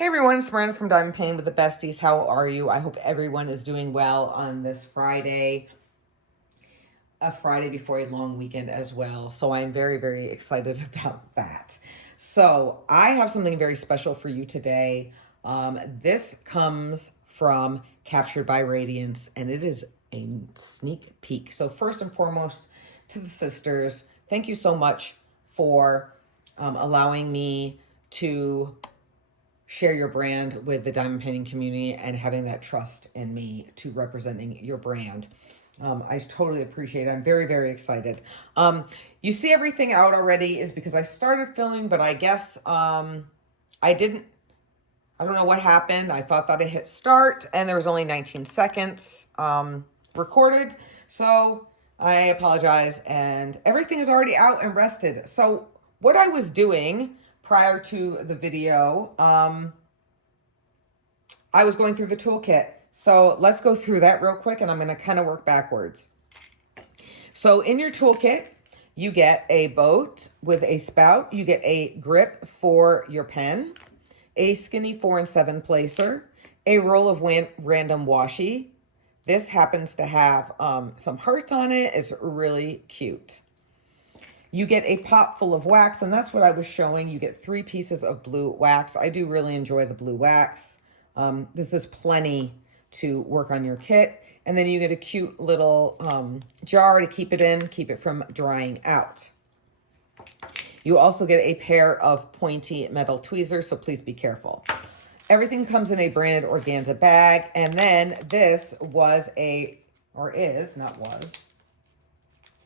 Hey everyone, it's Miranda from Diamond Painting with the Besties. How are you? I hope everyone is doing well on this Friday, a Friday before a long weekend as well. So I'm very, very excited about that. So I have something very special for you today. This comes from Captured by Radiance, and it is a sneak peek. So first and foremost, to the sisters, thank you so much for allowing me to share your brand with the diamond painting community and having that trust in me to representing your brand. I totally appreciate it. I'm very, very excited. You see everything out already is because I started filming, but I guess I don't know what happened. I thought that I hit start and there was only 19 seconds recorded. So I apologize, and everything is already out and rested. So what I was doing prior to the video, I was going through the toolkit. So let's go through that real quick, and I'm going to kind of work backwards. So in your toolkit, you get a boat with a spout. You get a grip for your pen, a skinny 4 and 7 placer, a roll of random washi. This happens to have some hearts on it. It's really cute. You get a pot full of wax, and that's what I was showing. You get 3 pieces of blue wax. I do really enjoy the blue wax. This is plenty to work on your kit. And then you get a cute little jar to keep it in, keep it from drying out. You also get a pair of pointy metal tweezers, so please be careful. Everything comes in a branded organza bag. And then this was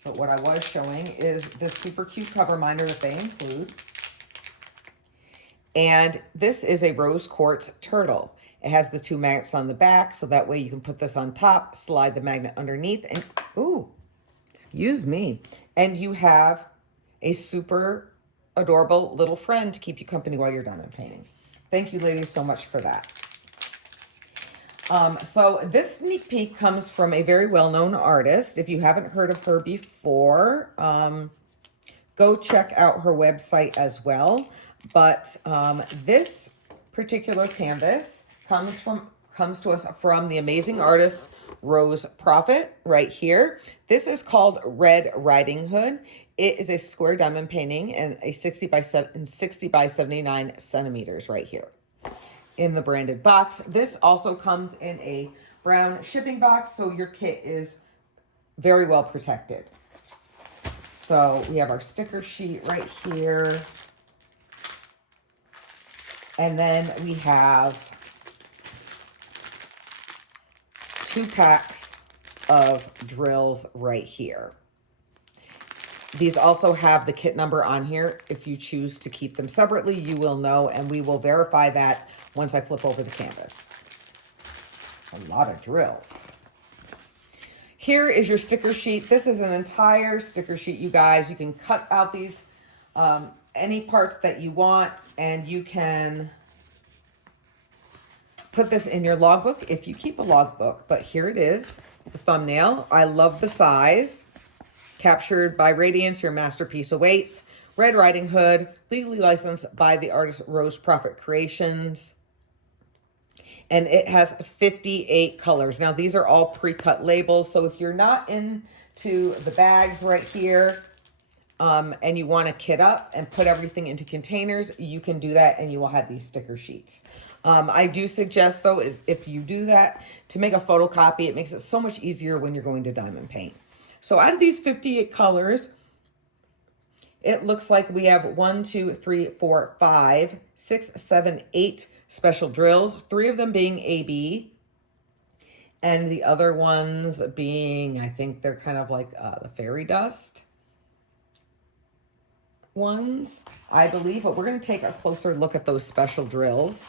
but what I was showing is this super cute cover minder that they include. And this is a rose quartz turtle. It has the 2 magnets on the back, so that way you can put this on top, slide the magnet underneath, and ooh, excuse me. And you have a super adorable little friend to keep you company while you're diamond painting. Thank you, ladies, so much for that. So this sneak peek comes from a very well-known artist. If you haven't heard of her before, go check out her website as well. But this particular canvas comes to us from the amazing artist Rose Proffitt right here. This is called Red Riding Hood. It is a square diamond painting and a 60 by 79 centimeters right here in the branded box. This also comes in a brown shipping box, so your kit is very well protected. So we have our sticker sheet right here. And then we have 2 packs of drills right here. These also have the kit number on here. If you choose to keep them separately, you will know, and we will verify that once I flip over the canvas. A lot of drills. Here is your sticker sheet. This is an entire sticker sheet, you guys. You can cut out these, any parts that you want, and you can put this in your logbook if you keep a logbook. But here it is, the thumbnail. I love the size. Captured by Radiance, your masterpiece awaits. Red Riding Hood, legally licensed by the artist Rose Proffitt Creations. And it has 58 colors. Now, these are all pre-cut labels. So if you're not into the bags right here, and you want to kit up and put everything into containers, you can do that, and you will have these sticker sheets. I do suggest, though, is if you do that, to make a photocopy. It makes it so much easier when you're going to diamond paint. So out of these 58 colors, it looks like we have 1, 2, 3, 4, 5, 6, 7, 8 special drills, 3 of them being AB, and the other ones being, I think they're kind of like the fairy dust ones, I believe. But we're going to take a closer look at those special drills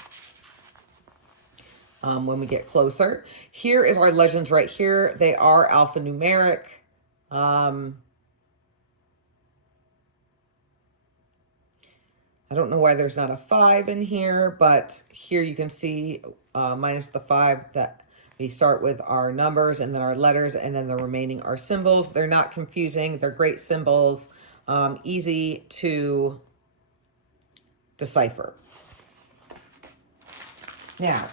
when we get closer. Here is our legends right here. They are alphanumeric. I don't know why there's not a 5 in here, but here you can see minus the 5 that we start with our numbers and then our letters, and then the remaining are symbols. They're not confusing. They're great symbols, easy to decipher. Now,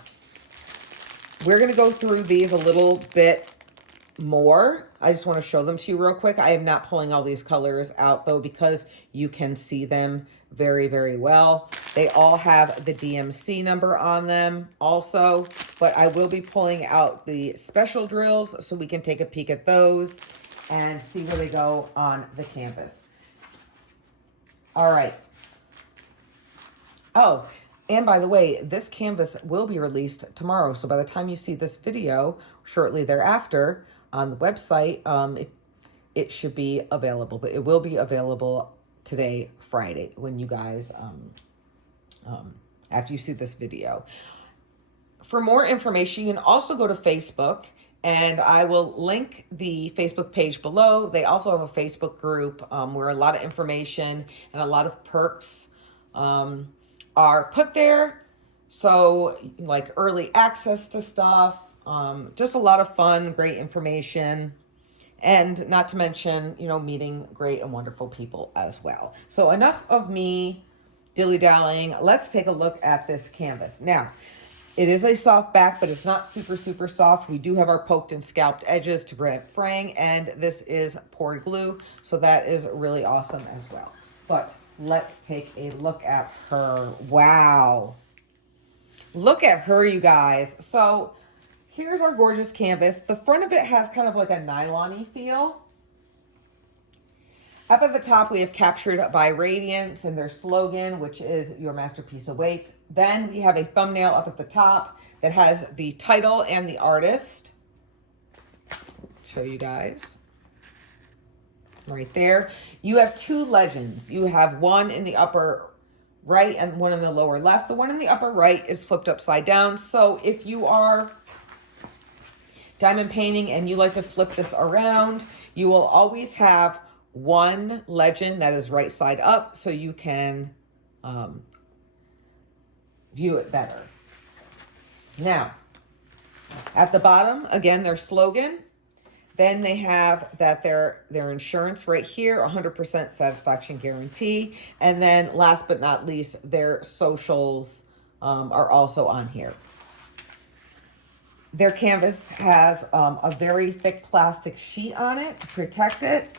we're going to go through these a little bit more. I just want to show them to you real quick. I am not pulling all these colors out though, because you can see them very, very well. They all have the DMC number on them also, but I will be pulling out the special drills so we can take a peek at those and see where they go on the canvas. All right. Oh, and by the way, this canvas will be released tomorrow. So by the time you see this video, shortly thereafter on the website, it should be available. But it will be available today, Friday, when you guys, after you see this video. For more information, you can also go to Facebook, and I will link the Facebook page below. They also have a Facebook group where a lot of information and a lot of perks are put there. So like early access to stuff, just a lot of fun, great information, and not to mention, you know, meeting great and wonderful people as well. So enough of me dilly-dallying. Let's take a look at this canvas. Now, it is a soft back, but it's not super, super soft. We do have our poked and scalped edges to prevent fraying, and this is poured glue, so that is really awesome as well. But let's take a look at her. Wow. Look at her, you guys. So here's our gorgeous canvas. The front of it has kind of like a nylon-y feel. Up at the top, we have Captured by Radiance and their slogan, which is "Your masterpiece awaits." Then we have a thumbnail up at the top that has the title and the artist. Show you guys. Right there. You have two legends. You have one in the upper right and one in the lower left. The one in the upper right is flipped upside down. So if you are diamond painting and you like to flip this around, you will always have one legend that is right side up so you can view it better. Now, at the bottom, again, their slogan. Then they have that their insurance right here, 100% satisfaction guarantee. And then last but not least, their socials are also on here. Their canvas has a very thick plastic sheet on it to protect it.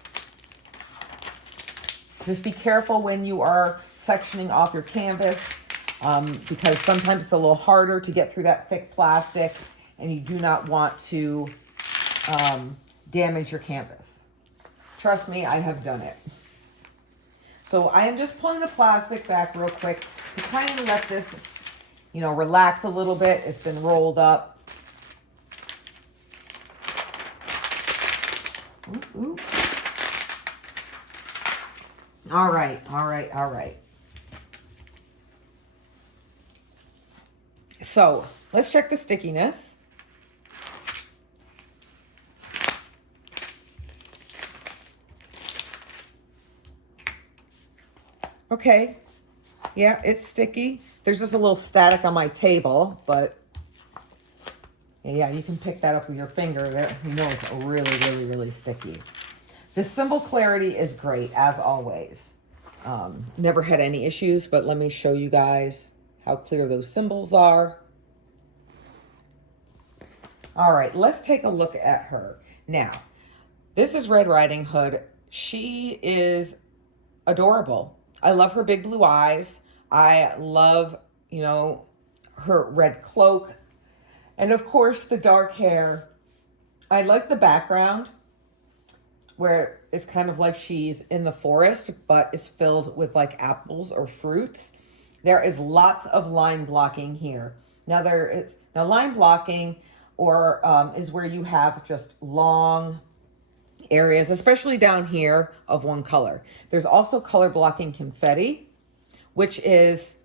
Just be careful when you are sectioning off your canvas because sometimes it's a little harder to get through that thick plastic, and you do not want to damage your canvas. Trust me, I have done it. So I am just pulling the plastic back real quick to kind of let this, you know, relax a little bit. It's been rolled up. Ooh, ooh. All right, all right, all right. So let's check the stickiness. Okay, yeah, it's sticky. There's just a little static on my table, but yeah, you can pick that up with your finger there. You know it's really, really, really sticky. The symbol clarity is great, as always. Never had any issues, but let me show you guys how clear those symbols are. All right, let's take a look at her. Now, this is Red Riding Hood. She is adorable. I love her big blue eyes. I love, you know, her red cloak. And of course, the dark hair. I like the background where it's kind of like she's in the forest, but it's filled with like apples or fruits. There is lots of line blocking here. Now line blocking is where you have just long areas, especially down here, of one color. There's also color blocking confetti, which is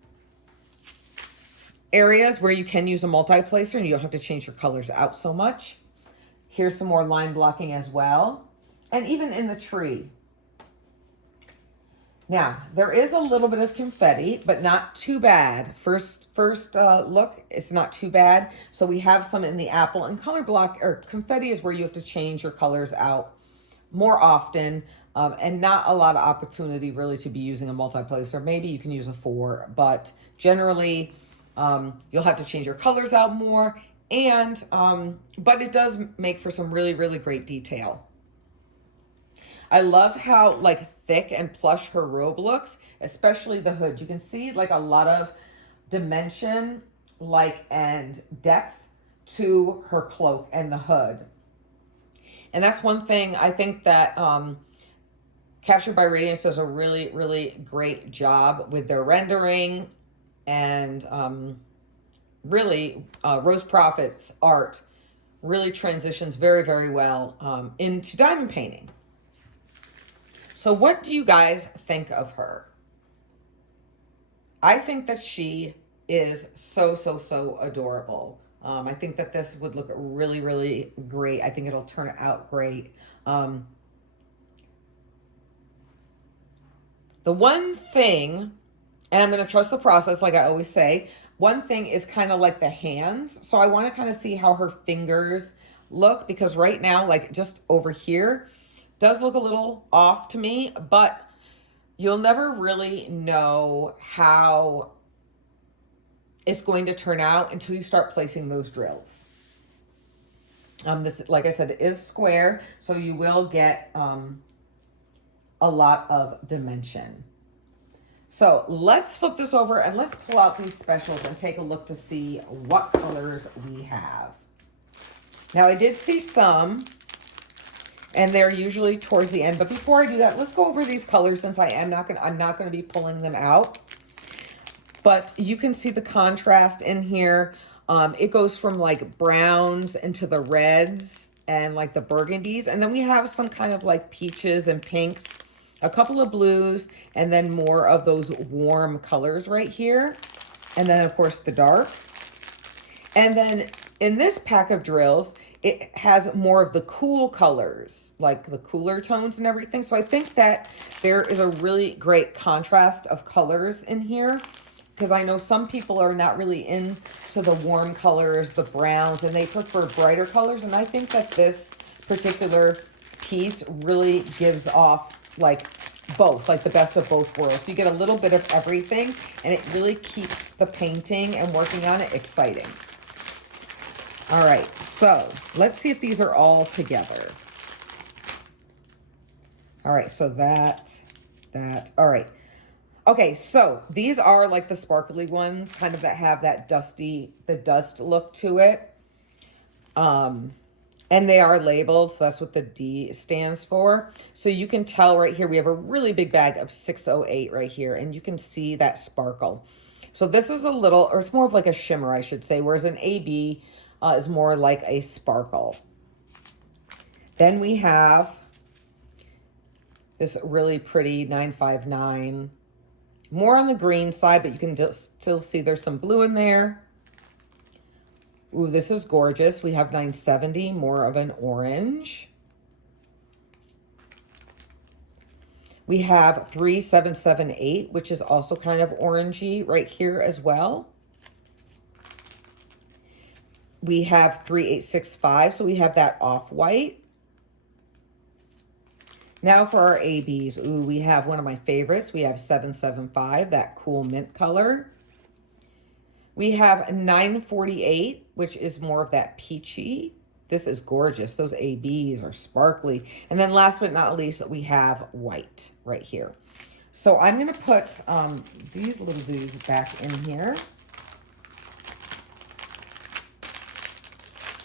areas where you can use a multi-placer and you don't have to change your colors out so much. Here's some more line blocking as well. And even in the tree. Now, there is a little bit of confetti, but not too bad. First look, it's not too bad. So we have some in the apple, and color block or confetti is where you have to change your colors out more often, and not a lot of opportunity really to be using a multi-placer. Maybe you can use a 4, but generally You'll have to change your colors out more, and but it does make for some really, really great detail. I love how like thick and plush her robe looks, especially the hood. You can see like a lot of dimension, like, and depth to her cloak and the hood. And that's one thing I think that Captured by Radiance does a really, really great job with their rendering, and really Rose Proffitt's art really transitions very, very well into diamond painting. So what do you guys think of her? I think that she is so, so, so adorable. I think that this would look really, really great. I think it'll turn out great. The one thing, and I'm going to trust the process like I always say, one thing is kind of like the hands. So I want to kind of see how her fingers look, because right now, like just over here, does look a little off to me, but you'll never really know how it's going to turn out until you start placing those drills. This, like I said, is square, so you will get a lot of dimension. So let's flip this over and let's pull out these specials and take a look to see what colors we have. Now I did see some, and they're usually towards the end, but before I do that, let's go over these colors, since I'm not gonna be pulling them out. But you can see the contrast in here. It goes from like browns into the reds and like the burgundies, and then we have some kind of like peaches and pinks, a couple of blues, and then more of those warm colors right here. And then of course the dark. And then in this pack of drills, it has more of the cool colors, like the cooler tones and everything. So I think that there is a really great contrast of colors in here, because I know some people are not really into the warm colors, the browns, and they prefer brighter colors. And I think that this particular piece really gives off like both, like the best of both worlds. So you get a little bit of everything, and it really keeps the painting and working on it exciting. All right, so let's see if these are all together. All right, so that, all right. Okay, so these are like the sparkly ones, kind of that have that dusty, the dust look to it. And they are labeled, so that's what the D stands for. So you can tell right here, we have a really big bag of 608 right here, and you can see that sparkle. So this is a little, or it's more of like a shimmer, I should say, whereas an AB is more like a sparkle. Then we have this really pretty 959. More on the green side, but you can still see there's some blue in there. Ooh, this is gorgeous. We have 970, more of an orange. We have 3778, which is also kind of orangey right here as well. We have 3865, so we have that off-white. Now for our ABs. Ooh, we have one of my favorites. We have 775, that cool mint color. We have 948, which is more of that peachy. This is gorgeous. Those ABs are sparkly. And then last but not least, we have white right here. So I'm going to put these little dudes back in here.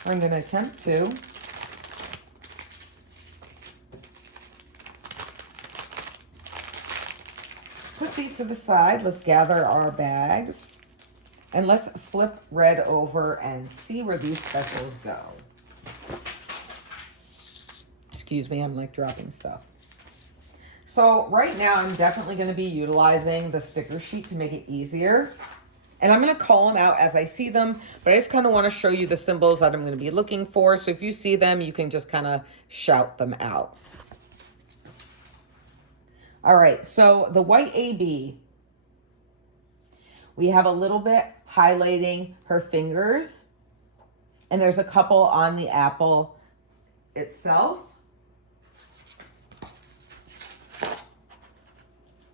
I'm going to attempt to. Put these to the side. Let's gather our bags. And let's flip red over and see where these specials go. Excuse me, I'm like dropping stuff. So right now I'm definitely going to be utilizing the sticker sheet to make it easier. And I'm going to call them out as I see them, but I just kind of want to show you the symbols that I'm going to be looking for. So if you see them, you can just kind of shout them out. All right, so the white AB, we have a little bit highlighting her fingers, and there's a couple on the apple itself.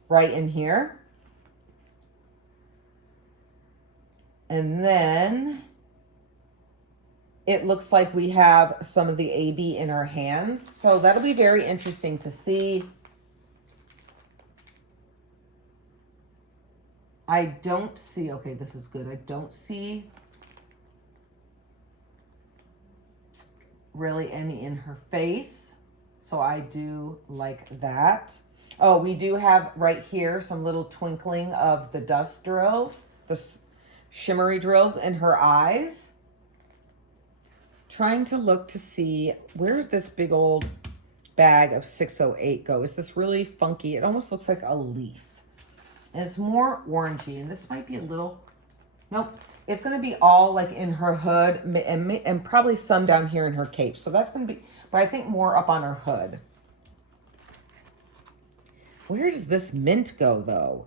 Right in here. And then it looks like we have some of the AB in our hands. So that'll be very interesting to see. I don't see, okay, this is good. I don't see really any in her face. So I do like that. Oh, we do have right here some little twinkling of the dust drills, the shimmery drills in her eyes. Trying to look to see, where's this big old bag of 608 go? Is this really funky? It almost looks like a leaf. And it's more orangey, and this might be a little, nope. It's going to be all like in her hood and probably some down here in her cape. So that's going to be, but I think more up on her hood. Where does this mint go though?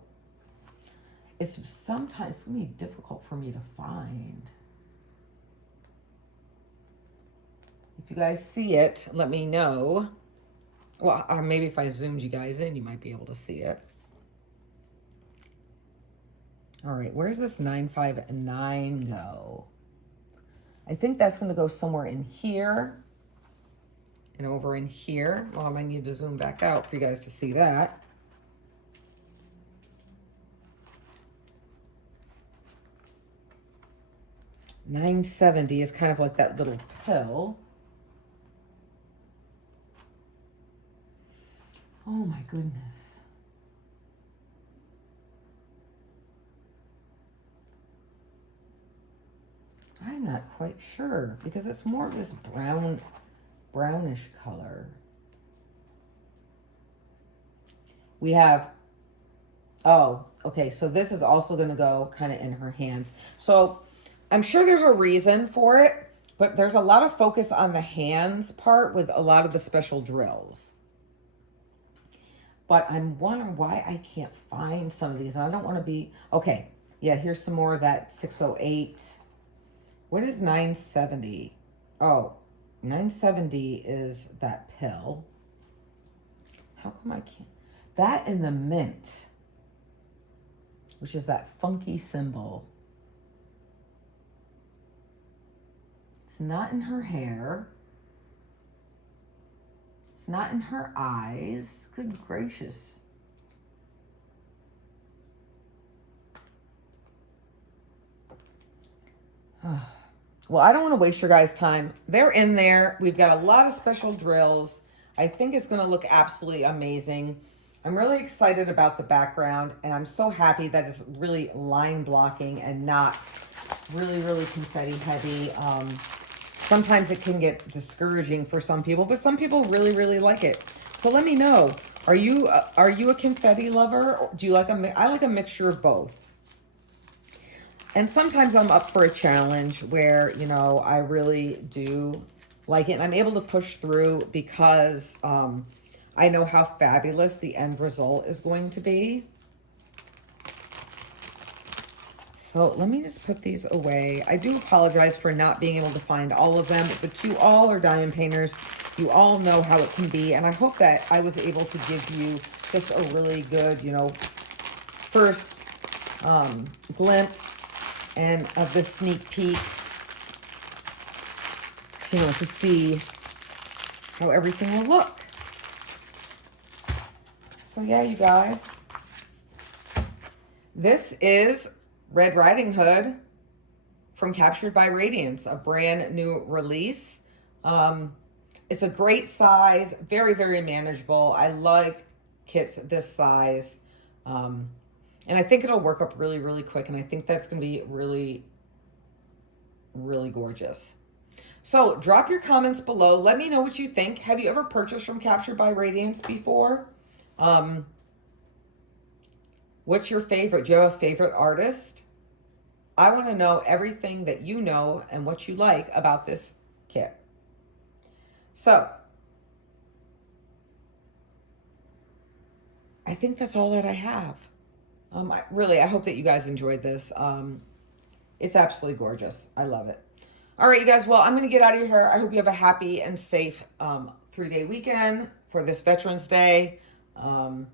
It's sometimes it's going to be difficult for me to find. If you guys see it, let me know. Well, maybe if I zoomed you guys in, you might be able to see it. All right, where's this 959 go? I think that's going to go somewhere in here and over in here. Well, I might need to zoom back out for you guys to see that. $9.70 is kind of like that little pill. Oh my goodness. I'm not quite sure because it's more of this brownish color. We have, oh, okay, so this is also going to go kind of in her hands. So I'm sure there's a reason for it, but there's a lot of focus on the hands part with a lot of the special drills. But I'm wondering why I can't find some of these. And I don't want to be, okay, yeah, here's some more of that 608. What is 970? Oh, 970 is that pill. How come I can't? That and the mint, which is that funky symbol. It's not in her hair. It's not in her eyes. Good gracious. Well, I don't want to waste your guys' time. They're in there. We've got a lot of special drills. I think it's going to look absolutely amazing. I'm really excited about the background, and I'm so happy that it's really line blocking and not really, really confetti heavy. Sometimes it can get discouraging for some people, but some people really, really like it. So let me know. Are you a confetti lover? Or do you like I like a mixture of both. And sometimes I'm up for a challenge where, you know, I really do like it. And I'm able to push through because I know how fabulous the end result is going to be. So let me just put these away. I do apologize for not being able to find all of them, but you all are diamond painters. You all know how it can be. And I hope that I was able to give you just a really good, you know, first glimpse and of this sneak peek, you know, to see how everything will look. So yeah, you guys, this is Red Riding Hood from Captured by Radiance, a brand new release. It's a great size, very, very manageable. I like kits this size. And I think it'll work up really, really quick. And I think that's going to be really, really gorgeous. So drop your comments below. Let me know what you think. Have you ever purchased from Captured by Radiance before? What's your favorite? Do you have a favorite artist? I want to know everything that you know and what you like about this kit. So I think that's all that I have. I hope that you guys enjoyed this. It's absolutely gorgeous. I love it. All right, you guys. Well, I'm going to get out of here. I hope you have a happy and safe 3-day weekend for this Veterans Day. And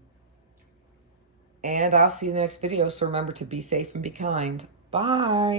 I'll see you in the next video. So remember to be safe and be kind. Bye.